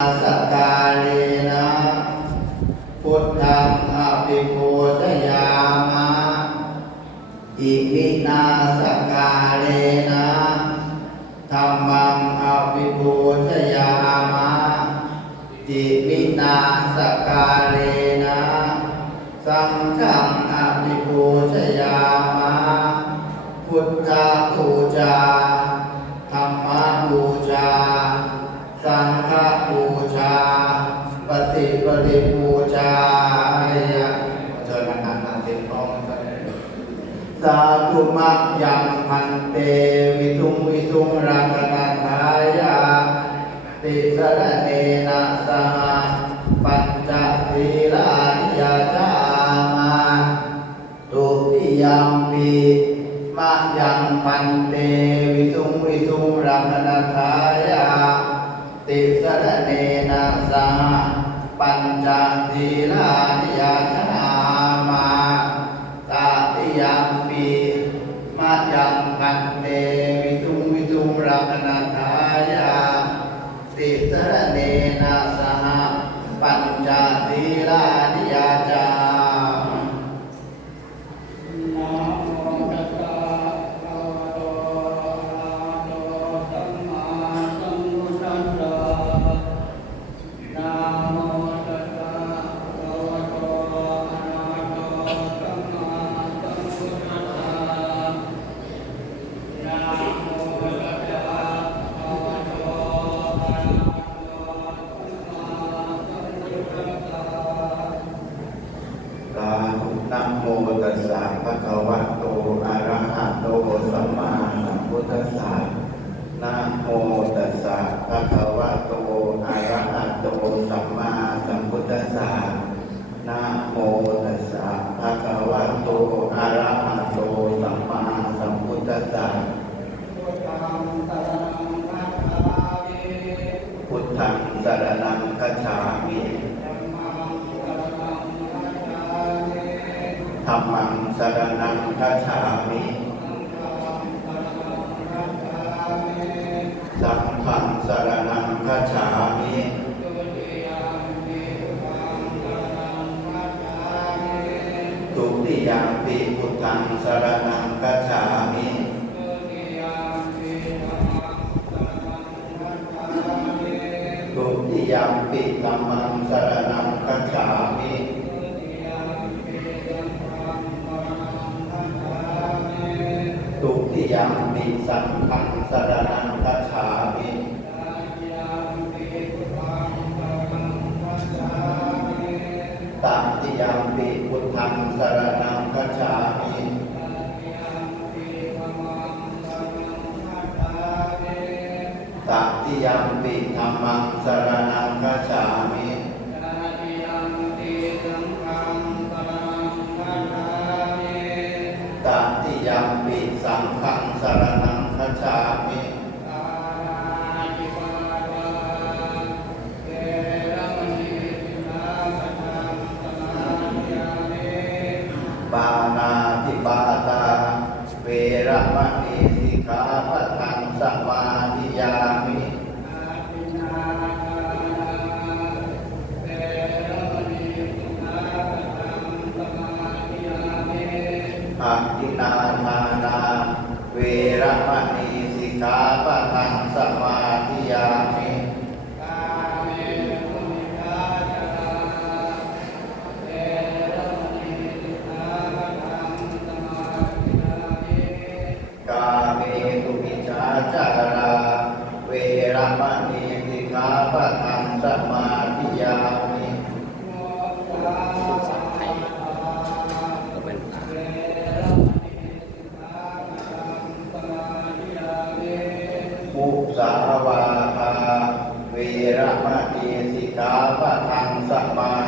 สกกาเลนะพุทธังอภิปูชยามะอิมินาสกกาเลนะธรรมังอภิปูชยามะอิมินาสกกาเลนะสังฆังอภิปูชยามะพุทธบูชาธรรมบูชา สังฆบูชา ปฏิปริบูชาอะไรอย่างเชิญนานๆนานเต็มท้องกันสาธุมัก ยังพันเตวิทุงวิทุงรักนันทายาติสระเนนะสหปัญจศีลานิยาจามาตุติยามปีมะยังพันเตวิทุงวิทุงรักนันทายาติสระเนนะสหปัญจศีลานิยามา โมตัสสะภะคะวะโตอะระหะโตสัมมาสัมพุทธัสสะนะโมตัสสะภะคะวะโตอะระหะโตสัมมาสัมพุทธัสสะพุทธังสรณังคัจฉามิพุทธังสรณังคัจฉามิธัมมังสรณังคัจฉามิ สังฆังสรณังคัจฉามิ ตุติยา มปิพุทธังสรณังคัจฉามิทุติยมปิธัมมังสรณังคัจฉามิทุติยมปิสังฆังสรณานาติปาตา เวระมณีสิกขาปะทังสมาธิยามิอาทินาทานา เวระมณีสิกขาปะ มีสิกขาปะทังสมาธิยามิมุสาวาทาเวระมณีสิกขาปะทังสมาธิยา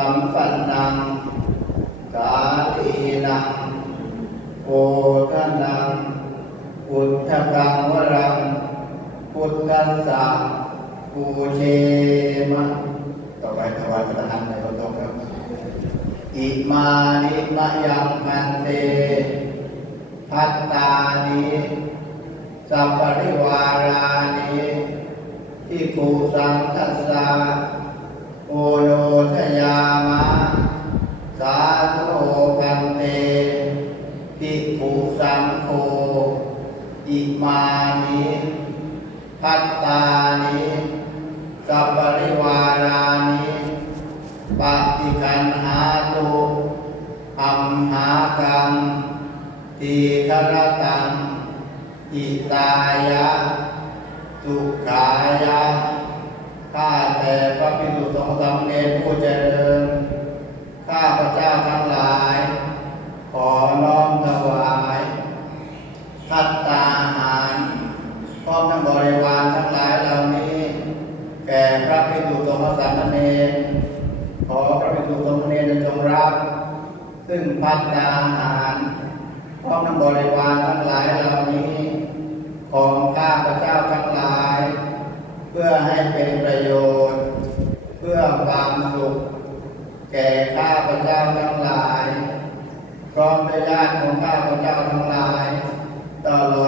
สัมปันนังกาลีนังโกทนังอุทธกังวรังพุทธัสสะปูเชมะต่อไปถวายพระทานในพระตรงครับอิมานิมะยังมันเต พัตตานิสัพปริวารานิทิภูสังคัสสะ โอโนทยามะ สาธุโอพันเตทิภูสังโฆอิมานิพัตตานิสัพปริวารานิปฏิคันหาตุอัมหากังทีฆรตังอิตายะ สุขายะข้าแต่พระ ผู้เจริญ ข้าพระเจ้าทั้งหลาย ขอน้อมถวายพัตตาหารพร้อมทั้งบริวารทั้งหลายเหล่านี้ แก่พระภิกษุสงสามเณรขอพระภิกษุสามเณรจงรับ ซึ่งพัตตาหารพร้อมทั้งบริวารทั้งหลายเหล่านี้ ของข้าพระเจ้าทั้งหลาย เพื่อให้เป็นประโยชน์ พื่อความสุข แก่ข้าพเจ้าทั้งหลาย พร้อมในญาติของข้าพเจ้าทั้งหลาย ตลอด